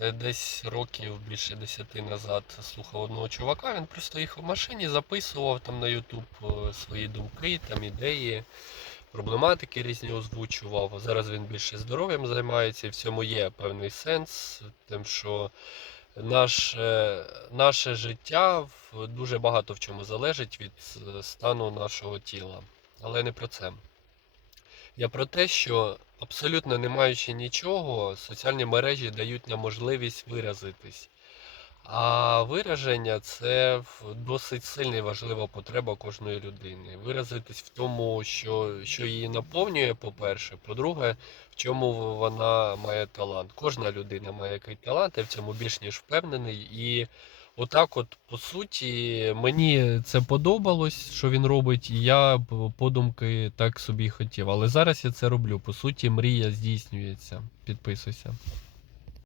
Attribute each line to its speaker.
Speaker 1: Це десь років більше десяти назад слухав одного чувака. Він просто їхав в машині, записував там на YouTube е, свої думки, там ідеї, проблематики різні озвучував. Зараз він більше здоров'ям займається, і в цьому є певний сенс, тим, що наше, наше життя дуже багато в чому залежить від е, стану нашого тіла. Але не про це. Я про те, що абсолютно не маючи нічого, соціальні мережі дають нам можливість виразитись. А вираження це досить сильна і важлива потреба кожної людини. Виразитись в тому, що, що її наповнює, по-перше. По-друге, в чому вона має талант. Кожна людина має якийсь талант, я в цьому більш ніж впевнений. І отак, от, по суті, мені це подобалось, що він робить, і я подумки так собі хотів. Але зараз я це роблю. По суті, мрія здійснюється. Підписуйся.